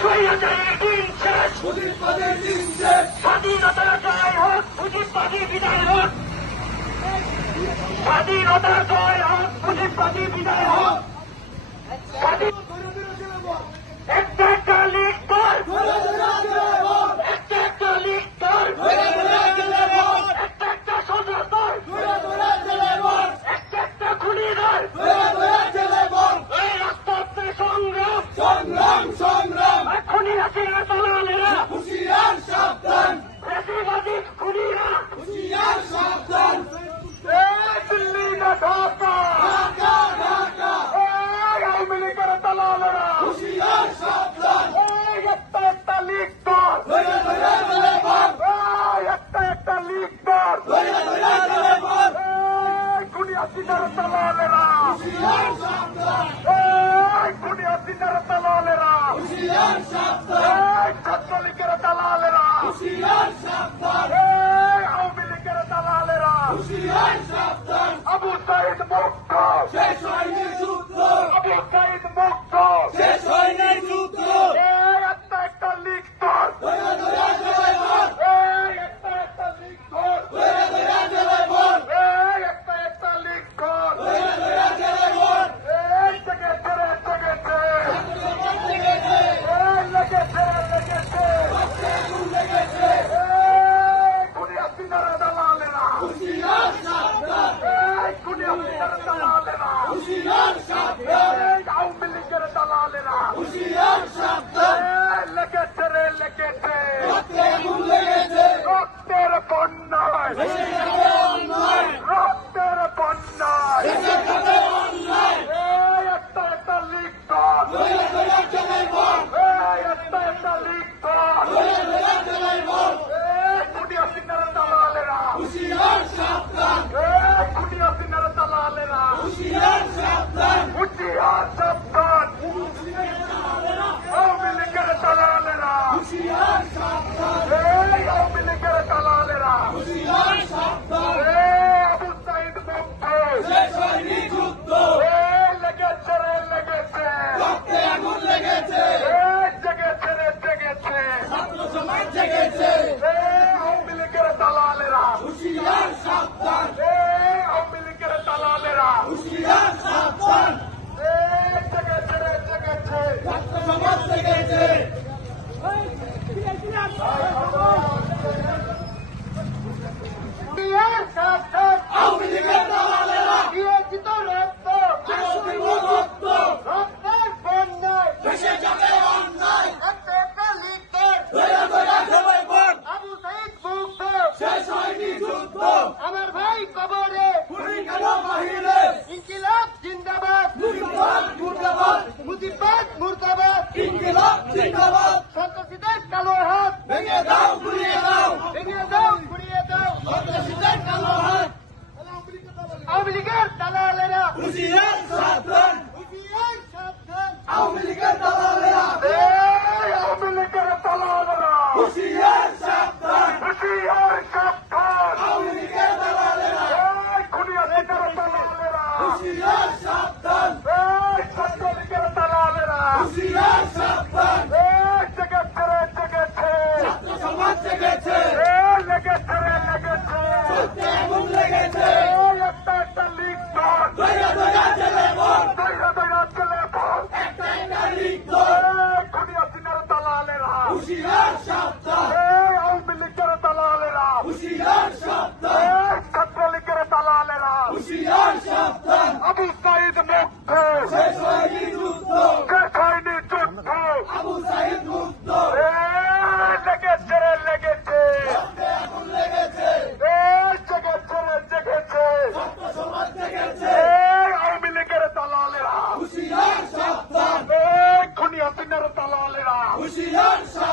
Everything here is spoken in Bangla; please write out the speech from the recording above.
স্বৈরাচারের দিন শেষ, স্বাধীনতার জয় হোক, মুজিববাদী বিদায় হোক, স্বাধীনতার জয় হোক, মুজিববাদী বিদায় হোক। একটা একটা লিগ কর, একটা একটা লিগ কর, একটা একটা সোজা কর, একটা একটা খুলি কর। এই রাস্তাতে সংগ্রাম, এখনই আসিরা দালালেরা, ফ্যাসিবাদী খুনিরা, দিল্লি না ঢাকা, আওয়ামী লীগের দালালেরা, একটা একটা লিগ কর, একটা একটা লিগ কর, খুনি হাসিনার দালালেরা, খুনি হাসিনার দালালেরা, ছাত্রলীগের দালালেরা, আওয়ামী লীগের দালালেরা, আবু সাইদ মুক্ত, আবু সাইদ মুক্ত, একটা একটা লিগ কর, একটা একটা লিগ কর, একটা একটা লিগ কর, খুনি হাসিনার দালালেরা, খুনি হাসিনার দালালেরা, আওয়ামী লীগের দালালেরা, লেগেছে রে লেগেছে, রক্তের বন্যায়, রক্তের বন্যায়, একটা একটা লিগ কর, একটা একটা লিগ কর, খুনি হাসিনার দালালেরা, খুনি হাসিনার দালালেরা, হুঁশিয়ার সাবধান, আওয়ামী লীগের দালালেরা, আওয়ামী লীগের দালালেরা, আবু সাইদ মুক্ত, লেগেছে রে লেগেছে, জেগেছে রে জেগেছে, আওয়ামী লীগের দালালেরা, আওয়ামী লীগের দালালেরা, জেগেছে রে জেগেছে, আওয়ামী লীগের দালালেরা দিয়েছিত রক্ত, রক্তের বন্যায়, দেশে যাবে অন্যায়, একটা একটা লিগ কর, ধৈর্য ধরে খেলে ভোট, আবু সাইদ মুক্ত, শেষ হয়নি যুদ্ধ, আমার ভাই কবরে, খুনি কেন বাহিরে, ইনকিলাব জিন্দাবাদ, মুর্দাবাদ মুর্দাবাদ, মুজিববাদ মুর্দাবাদ, ইনকিলাব জিন্দাবাদ, সন্ত্রাসীদের কালো হাত, ভেঙে দাও ঘুরিয়ে দাও, ভেঙে দাও ঘুরিয়ে দাও, সন্ত্রাসীদের কালো হাত, আওয়ামী লীগের দালালেরা, হুঁশিয়ার সাবধান, হুঁশিয়ার সাবধান, আওয়ামী লীগের দালালেরা, আওয়ামী লীগের দালালেরা, হুঁশিয়ার সাবধান, হুঁশিয়ার সাবধান, আওয়ামী লীগের দালালেরা, খুনি হাসিনার দালালেরা, হুঁশিয়ার সাবধান, ছাত্রলীগের দালালেরা, হুঁশিয়ার সাবধান, জেগেছে রে জেগেছে, ছাত্র সমাজ জেগেছে, লেগেছে রে লেগেছে, সত্যি আগুন লেগেছে, একটা একটা লিগ কর, ধৈর্য ধরে জেলে ভোট, দৈরা দৈরা চলে বল, একটা একটা লিগ ধর, খুনি হাসিনার দালালেরা, হুঁশিয়ার সাবধান, আওয়ামী লীগের দালালেরা, হুঁশিয়ার সাবধান, ছাত্রলীগের দালালেরা, হুঁশিয়ার সাবধান, আবু সাইদ মুক্ত, শেষ হয়নি যুদ্ধ, শেষ হয়নি যুদ্ধ, আবু সাইদ মুক্ত, লেগেছে রে লেগেছে, সত্যি আগুন লেগেছে, জেগেছে রে জেগেছে, ছাত্র সমাজ জেগেছে, আওয়ামী লীগের দালালেরা, হুঁশিয়ার সাবধান, খুনি হাসিনার দালালেরা, হুঁশিয়ার সাবধান,